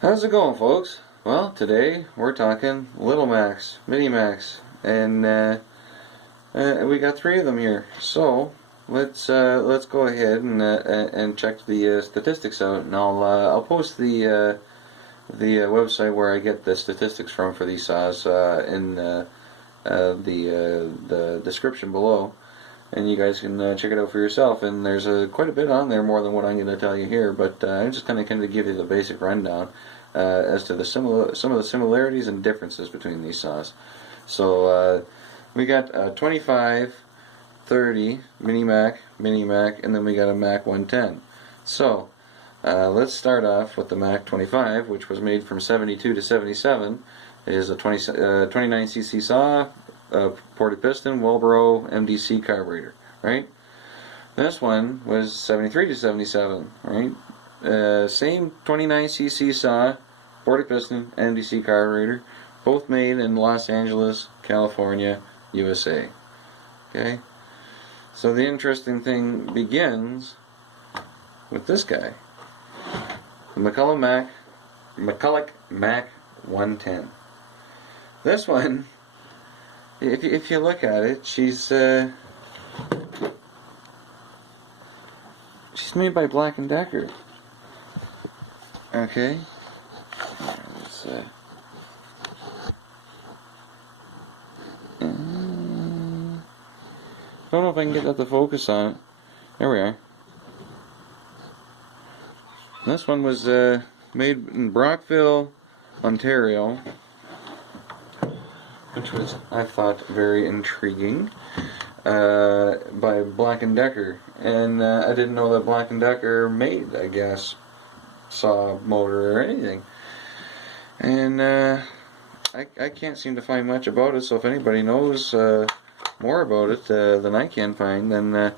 How's it going, folks? Well, today we're talking Little Macs, Mini Macs, and we got three of them here. So let's go ahead and check the statistics out, and I'll post the website where I get the statistics from for these saws in the description below, and you guys can check it out for yourself. And there's quite a bit on there, more than what I'm going to tell you here, but I'm just going to give you the basic rundown as to some of the similarities and differences between these saws. So we got 25, 30 Mini Mac, and then we got a Mac 110. So let's start off with the Mac 25, which was made from 72 to 77. It is a 29cc saw, ported piston, Walbro MDC carburetor, right? This one was 73 to 77, right? Same 29cc saw, ported piston, MDC carburetor, both made in Los Angeles, California, USA. Okay? So the interesting thing begins with this guy, the McCulloch Mac 110. This one, if you look at it, she's made by Black & Decker. Okay. Let's don't know if I can get that to focus on it. There we are. This one was made in Brockville, Ontario, which was, I thought, very intriguing, by Black & Decker. And I didn't know that Black & Decker made a gas saw motor or anything. And I can't seem to find much about it, so if anybody knows more about it than I can find, then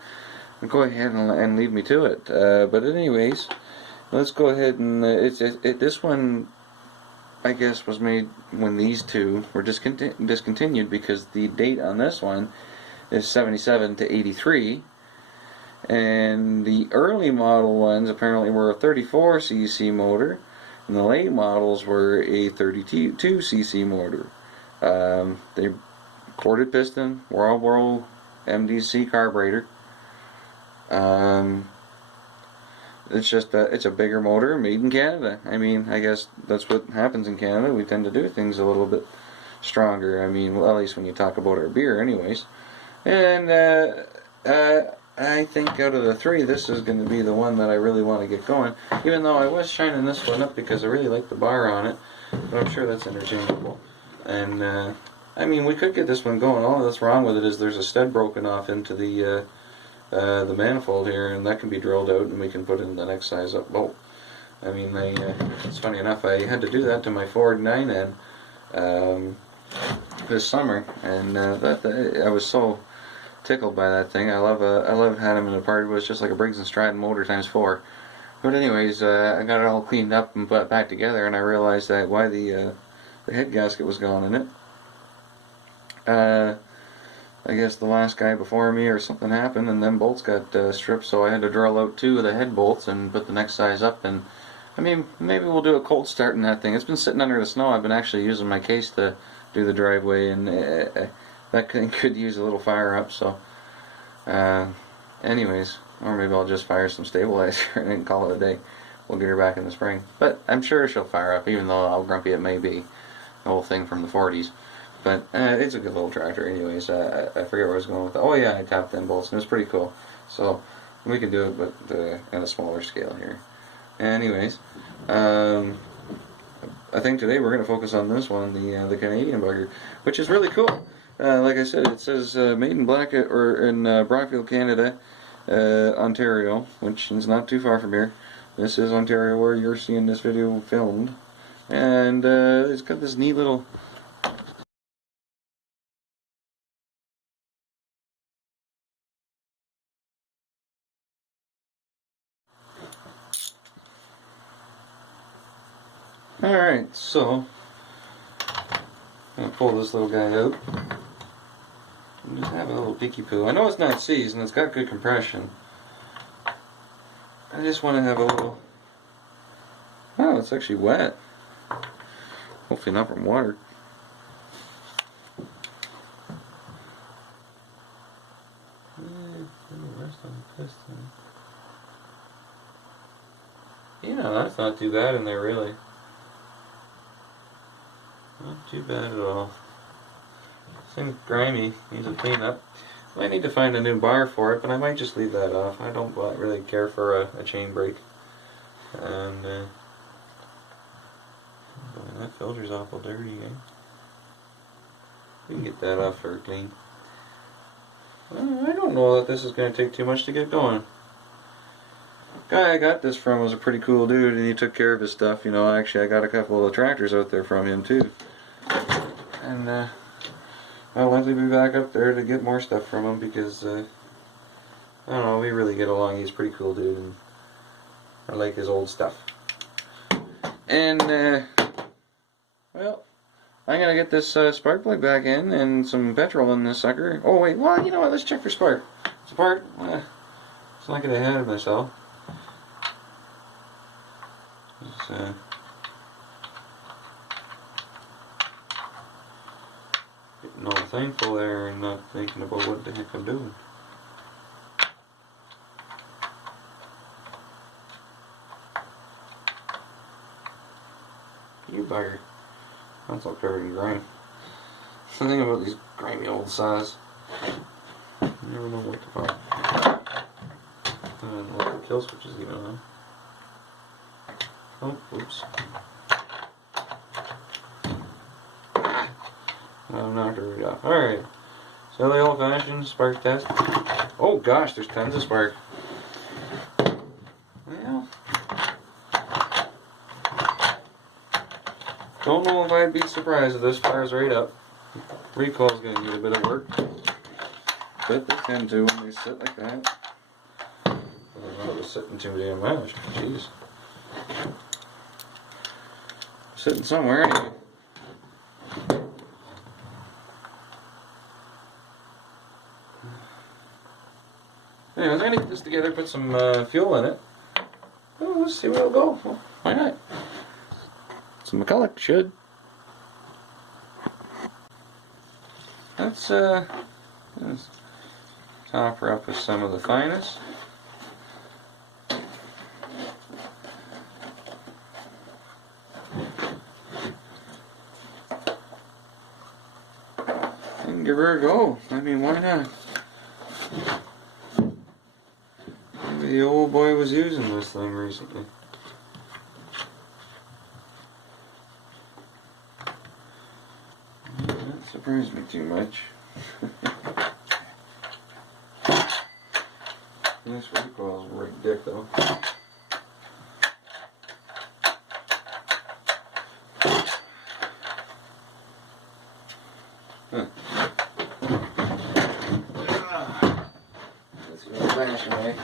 go ahead and lead me to it. But anyways, let's go ahead and this one, I guess, was made when these two were discontinued, because the date on this one is 77 to 83, and the early model ones apparently were a 34cc motor, and the late models were a 32cc motor. They ported piston, Walbro MDC carburetor. It's just it's a bigger motor made in Canada. I mean, I guess that's what happens in Canada. We tend to do things a little bit stronger. I mean, well, at least when you talk about our beer, anyways. And I think out of the three, this is going to be the one that I really want to get going. Even though I was shining this one up because I really like the bar on it, but I'm sure that's interchangeable. And I mean, we could get this one going. All that's wrong with it is there's a stud broken off into the manifold here, and that can be drilled out, and we can put in the next size up bolt. I mean, it's funny enough, I had to do that to my Ford 9N this summer, and I was so tickled by that thing. I love having it apart. It was just like a Briggs & Stratton motor times 4. But anyways, I got it all cleaned up and put it back together, and I realized that why the head gasket was gone in it. I guess the last guy before me or something happened, and then bolts got stripped, so I had to drill out 2 of the head bolts and put the next size up. And I mean, maybe we'll do a cold start in that thing. It's been sitting under the snow. I've been actually using my case to do the driveway, and that thing could use a little fire up. So anyways, or maybe I'll just fire some stabilizer and call it a day. We'll get her back in the spring, but I'm sure she'll fire up, even though how grumpy it may be, the whole thing from the 40s. But it's a good little tractor anyways. I forget where I was going with it. Oh yeah, I tapped in bolts, and it's pretty cool. So we can do it, but at a smaller scale here. Anyways, I think today we're going to focus on this one, the Canadian bugger, which is really cool. Like I said, it says made in Brockville, Canada, Ontario, which is not too far from here. This is Ontario, where you're seeing this video filmed, and it's got this neat little. Alright, so I'm going to pull this little guy out and just have a little peeky poo. I know it's not seasoned, it's got good compression. I just want to have a little. Oh, it's actually wet. Hopefully not from water. Rest on the piston. You know, that's not too bad in there, really. Not too bad at all. Thing's grimy. Needs a cleanup. Might need to find a new bar for it, but I might just leave that off. I don't really care for a chain brake. And that filter's awful dirty, eh? We can get that off for clean. I don't know that this is going to take too much to get going. Guy I got this from was a pretty cool dude, and he took care of his stuff. You know, actually I got a couple of tractors out there from him too. And I'll likely be back up there to get more stuff from him because I don't know, we really get along. He's a pretty cool dude, and I like his old stuff. And well, I'm gonna get this spark plug back in and some petrol in this sucker. Oh wait, well, you know what? Let's check for spark. Spark. Let's not get ahead of myself. Getting all thankful there and not thinking about what the heck I'm doing. You bugger. That's all covered in grime. That's the thing about these grimy old saws. You never know what to find. I don't know what the kill switch is even on. Oh, oops. I'm not right off. Alright. Silly old fashioned spark test. Oh gosh, there's tons of spark. Well, don't know if I'd be surprised if this fires right up. Recoil's gonna need a bit of work. But they tend to when they sit like that. I don't know, it's sitting too damn much. Jeez. Sitting somewhere anyway. Anyways, I'm gonna get this together, put some fuel in it. Oh, let's see where it'll go. Well, why not? Some McCulloch should. Let's top her up with some of the finest. And give her a go. I mean, why not? Maybe the old boy was using this thing recently. That surprised me too much. This recoil's right dick though. Huh. That's the old fashioned way.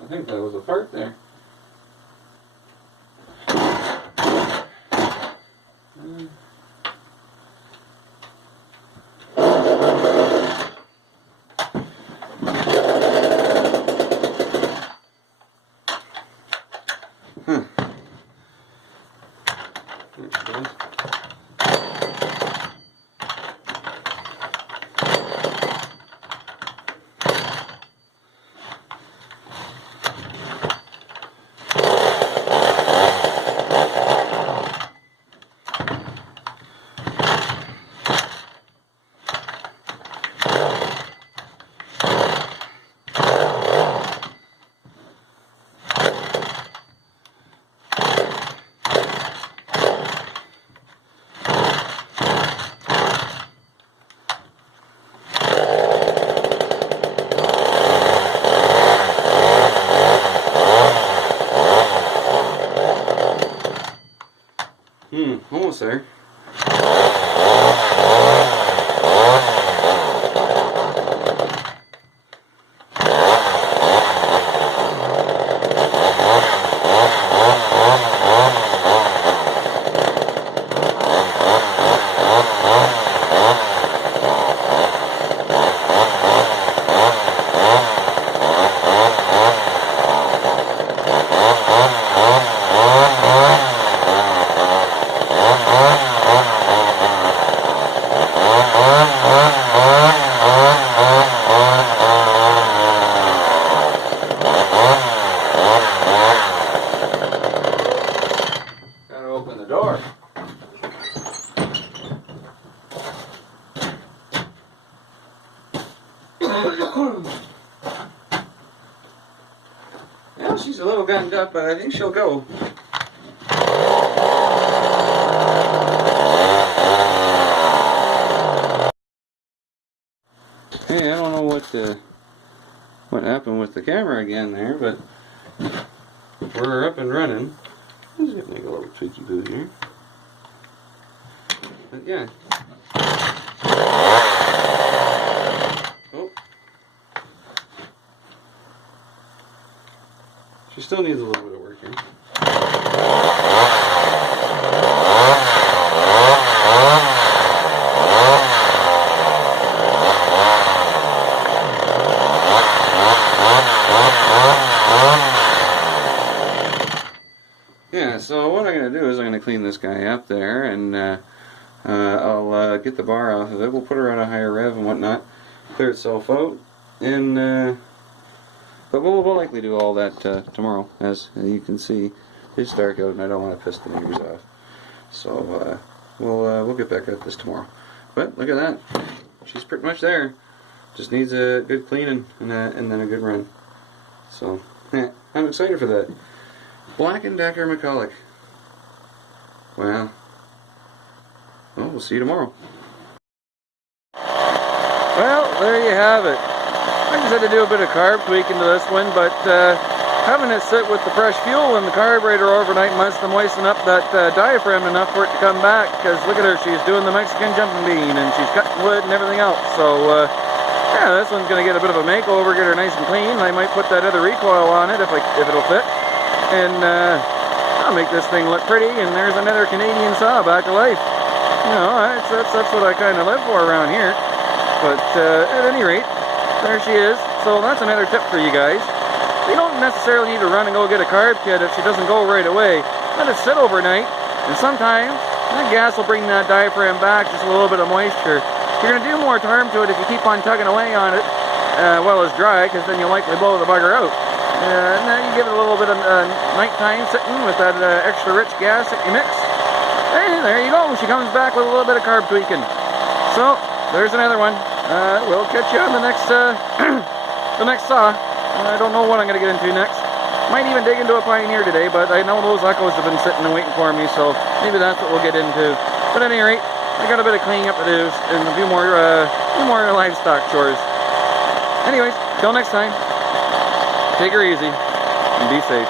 I think that was a fart there. Almost there. Gotta open the door. Well, she's a little gunned up, but I think she'll go. Hey, I don't know what happened with the camera again there, but we're up and running. Just gonna make a little tweaky boo here. But yeah. Oh. She still needs a little bit of work here. Yeah, so what I'm going to do is I'm going to clean this guy up there, and I'll get the bar off of it. We'll put her on a higher rev and whatnot, clear itself out, and but we'll likely do all that tomorrow. As you can see, it's dark out, and I don't want to piss the neighbors off. So we'll get back at this tomorrow. But look at that, she's pretty much there. Just needs a good cleaning and then a good run. So I'm excited for that. Black & Decker McCulloch. Well, we'll see you tomorrow. Well, there you have it. I just had to do a bit of carb tweaking to this one, but having it sit with the fresh fuel in the carburetor overnight must have moistened up that diaphragm enough for it to come back, because look at her, she's doing the Mexican jumping bean, and she's cutting wood and everything else. So, yeah, this one's going to get a bit of a makeover, get her nice and clean. I might put that other recoil on it if it'll fit. And I'll make this thing look pretty, and there's another Canadian saw back to life. You know, that's what I kind of live for around here. But at any rate, there she is. So that's another tip for you guys. You don't necessarily need to run and go get a carb kit if she doesn't go right away. Let it sit overnight, and sometimes that gas will bring that diaphragm back, just a little bit of moisture. You're going to do more harm to it if you keep on tugging away on it while it's dry, because then you'll likely blow the bugger out. And then you give it a little bit of nighttime sitting with that extra rich gas that you mix. And there you go, she comes back with a little bit of carb tweaking. So, there's another one. We'll catch you on the next the next saw. I don't know what I'm going to get into next. Might even dig into a Pioneer today, but I know those Echoes have been sitting and waiting for me, so maybe that's what we'll get into. But at any rate, I got a bit of cleaning up to do and a few more livestock chores. Anyways, till next time. Take her easy and be safe.